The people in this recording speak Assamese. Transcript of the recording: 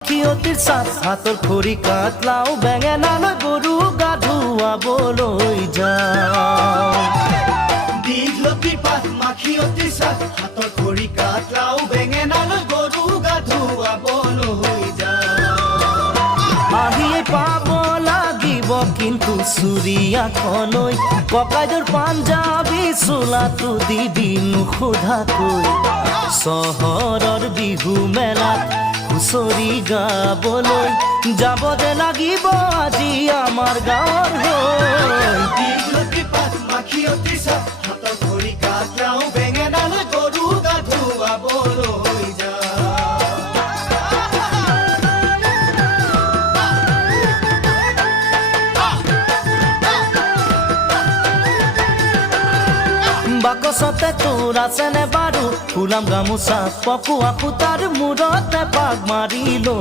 ক্ষিয়তিৰ চাত হাতৰ খৰি কাটলাও বেঙেনালৈ গৰু গা ধুৱাবলৈ যাওঁ দীঘলতিৰ পাত মাখিয়তিৰ চাত হাতৰ খৰি কাটলাও বেঙেনালৈ গৰু গা ধুৱাবলৈ যাওঁ আহিয়ে পাব লাগিব কিন্তু চুৰিয়াখনৈ ককাইদেউৰ পাঞ্জাবী চোলাটো দিবি নোসোধাকৈ চহৰৰ বিহু মেলাত হুঁচৰি গাবলৈ যাব যে লাগিব আজি আমাৰ গাঁৱৰ হৈ দীঘলতিৰ পাত মাখিয়তিৰ চাত হাতৰ খৰি কাটলাও বেঙেনালৈ গৰু গা ধুৱাবলৈ যাওঁ বাকচতে তোৰ আছেনে বাৰু ফুলাম গামোচা পকোৱা সূতাৰ মূৰতে পাক মাৰিলো